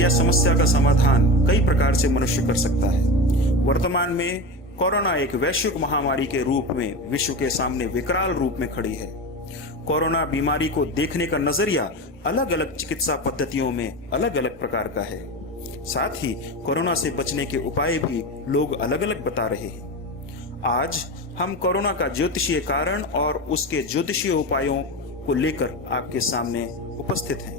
या समस्या का समाधान कई प्रकार से मनुष्य कर सकता है। वर्तमान में कोरोना एक वैश्विक महामारी के रूप में विश्व के सामने विकराल रूप में खड़ी है। कोरोना बीमारी को देखने का नजरिया अलग अलग चिकित्सा पद्धतियों में अलग अलग प्रकार का है। साथ ही कोरोना से बचने के उपाय भी लोग अलग अलग बता रहे हैं। आज हम कोरोना का ज्योतिषीय कारण और उसके ज्योतिषीय उपायों को लेकर आपके सामने उपस्थित हैं।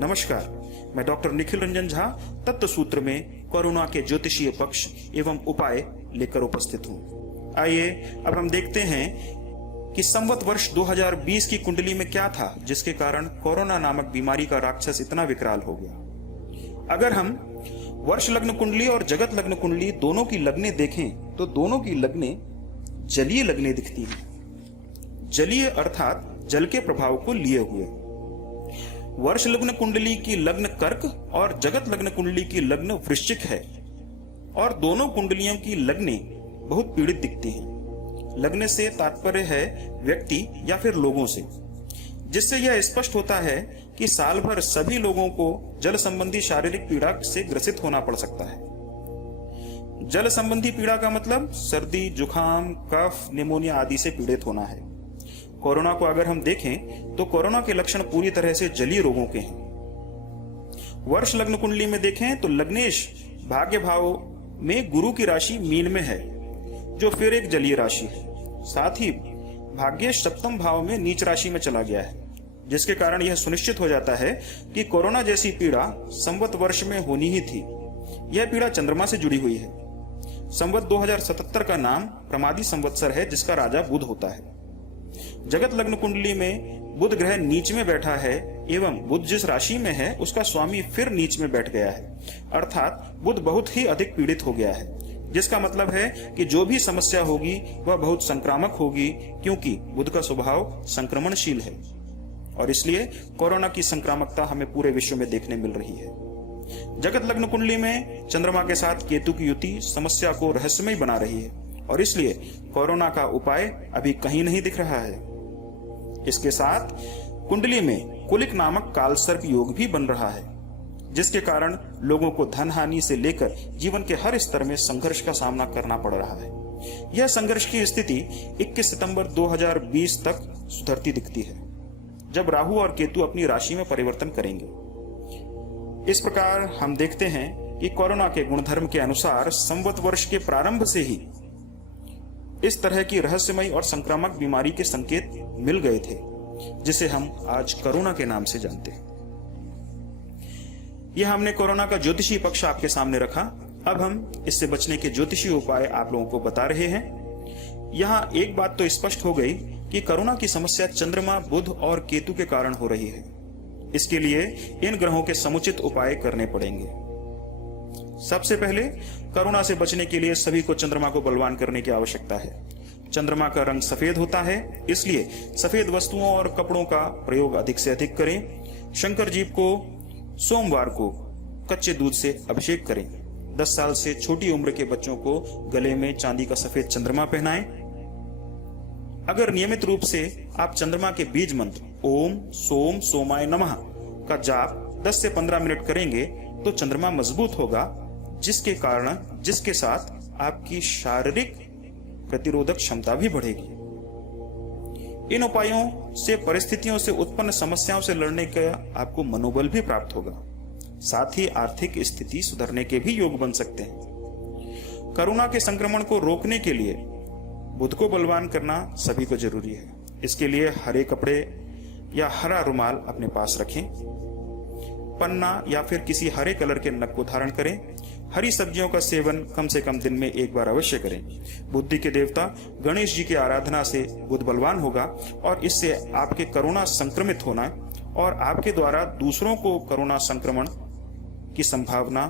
नमस्कार, मैं डॉक्टर निखिल रंजन झा तत्व सूत्र में कोरोना के ज्योतिषीय पक्ष एवं उपाय लेकर उपस्थित हूँ। आइए अब हम देखते हैं कि संवत वर्ष 2020 की कुंडली में क्या था जिसके कारण कोरोना नामक बीमारी का राक्षस इतना विकराल हो गया। अगर हम वर्ष लग्न कुंडली और जगत लग्न कुंडली दोनों की लग्नें देखें तो दोनों की लग्नें जलीय लग्नें दिखती हैं। जलीय अर्थात जल के प्रभाव को लिए हुए। वर्ष लग्न कुंडली की लग्न कर्क और जगत लग्न कुंडली की लग्न वृश्चिक है और दोनों कुंडलियों की लग्नें बहुत पीड़ित दिखती हैं। लग्न से तात्पर्य है व्यक्ति या फिर लोगों से, जिससे यह स्पष्ट होता है कि साल भर सभी लोगों को जल संबंधी शारीरिक पीड़ा से ग्रसित होना पड़ सकता है। जल संबंधी पीड़ा का मतलब सर्दी, जुखाम, कफ, निमोनिया आदि से पीड़ित होना है। कोरोना को अगर हम देखें तो कोरोना के लक्षण पूरी तरह से जलीय रोगों के हैं। वर्ष लग्न कुंडली में देखें तो लग्नेश भाग्य भाव में गुरु की राशि मीन में है, जो फिर एक जलीय राशि है। साथ ही भाग्येश सप्तम भाव में नीच राशि में चला गया है, जिसके कारण यह सुनिश्चित हो जाता है कि कोरोना जैसी पीड़ा संवत वर्ष में होनी ही थी। यह पीड़ा चंद्रमा से जुड़ी हुई है। संवत 2077 का नाम प्रमादी संवत्सर है, जिसका राजा बुध होता है। जगत लग्न कुंडली में बुध ग्रह नीच में बैठा है एवं बुध जिस राशि में है उसका स्वामी फिर नीच में बैठ गया है, अर्थात बुध बहुत ही अधिक पीड़ित हो गया है, जिसका मतलब है कि जो भी समस्या होगी वह बहुत संक्रामक होगी, क्योंकि बुध का स्वभाव संक्रमणशील है और इसलिए कोरोना की संक्रामकता हमें पूरे विश्व में देखने मिल रही है। जगत लग्न कुंडली में चंद्रमा के साथ केतु की युति समस्या को रहस्यमय बना रही है और इसलिए कोरोना का उपाय अभी कहीं नहीं दिख रहा है। इसके साथ कुंडली में कुलिक नामक कालसर्प योग भी बन रहा है, जिसके कारण लोगों को धन हानि से लेकर जीवन के हर स्तर में संघर्ष का सामना करना पड़ रहा है। यह संघर्ष की स्थिति 21 सितंबर 2020 तक सुधरती दिखती है, जब राहु और केतु अपनी राशि में परिवर्तन करेंगे। इस प्रकार हम देखते हैं कि कोरोना के गुणधर्म के अनुसार संवत वर्ष के प्रारंभ से ही इस तरह की रहस्यमय और संक्रामक बीमारी के संकेत मिल गए थे, जिसे हम आज कोरोना के नाम से जानते हैं। यह हमने कोरोना का ज्योतिषीय पक्ष आपके सामने रखा। अब हम इससे बचने के ज्योतिषीय उपाय आप लोगों को बता रहे हैं। यहाँ एक बात तो स्पष्ट हो गई कि कोरोना की समस्या चंद्रमा, बुध और केतु के कारण हो रही है। इसके लिए इन ग्रहों के समुचित उपाय करने पड़ेंगे। सबसे पहले कोरोना से बचने के लिए सभी को चंद्रमा को बलवान करने की आवश्यकता है। चंद्रमा का रंग सफेद होता है, इसलिए सफेद वस्तुओं और कपड़ों का प्रयोग अधिक से अधिक करें। शंकर जी को सोमवार को कच्चे दूध से अभिषेक करें। 10 साल से छोटी उम्र के बच्चों को गले में चांदी का सफेद चंद्रमा पहनाएं। अगर नियमित रूप से आप चंद्रमा के बीज मंत्र ओम सोम सोमाय नमः का जाप 10 से 15 मिनट करेंगे तो चंद्रमा मजबूत होगा, जिसके साथ आपकी शारीरिक प्रतिरोधक क्षमता भी बढ़ेगी। इन उपायों से परिस्थितियों से उत्पन्न समस्याओं से लड़ने का आपको मनोबल भी प्राप्त होगा। साथ ही आर्थिक स्थिति सुधरने के भी योग बन सकते हैं। कोरोना के संक्रमण को रोकने के लिए बुध को बलवान करना सभी को जरूरी है। इसके लिए हरे कपड़े या हरा रुमाल अपने पास रखें। पन्ना या फिर किसी हरे कलर के नग को धारण करें। हरी सब्जियों का सेवन कम से कम दिन में एक बार अवश्य करें। बुद्धि के देवता गणेश जी की आराधना से बुध बलवान होगा और इससे आपके कोरोना संक्रमित होना और आपके द्वारा दूसरों को कोरोना संक्रमण की संभावना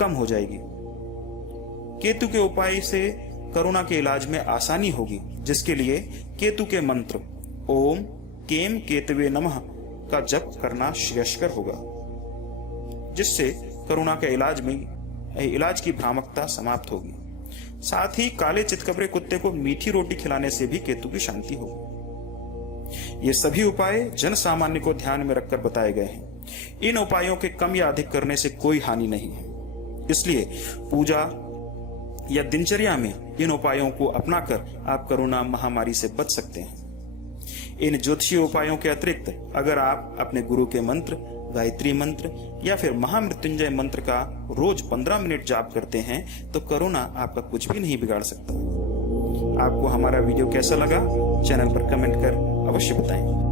कम हो जाएगी। केतु के उपाय से कोरोना के इलाज में आसानी होगी, जिसके लिए केतु के मंत्र ओम केम केतवे नमः का जप करना श्रेयस्कर होगा, जिससे कोरोना के इलाज की भ्रामकता समाप्त होगी। साथ ही काले चितकबरे कुत्ते को मीठी रोटी खिलाने से भी केतु की शांति होगी। ये सभी उपाय जन सामान्य को ध्यान में रखकर बताए गए हैं। इन उपायों के कम या अधिक करने से कोई हानि नहीं है, इसलिए पूजा या दिनचर्या में इन उपायों को अपनाकर आप कोरोना महामारी से बच सकते हैं। इन ज्योतिषीय उपायों के अतिरिक्त अगर आप अपने गुरु के मंत्र, गायत्री मंत्र या फिर महामृत्युंजय मंत्र का रोज 15 मिनट जाप करते हैं तो कोरोना आपका कुछ भी नहीं बिगाड़ सकता। आपको हमारा वीडियो कैसा लगा, चैनल पर कमेंट कर अवश्य बताएं।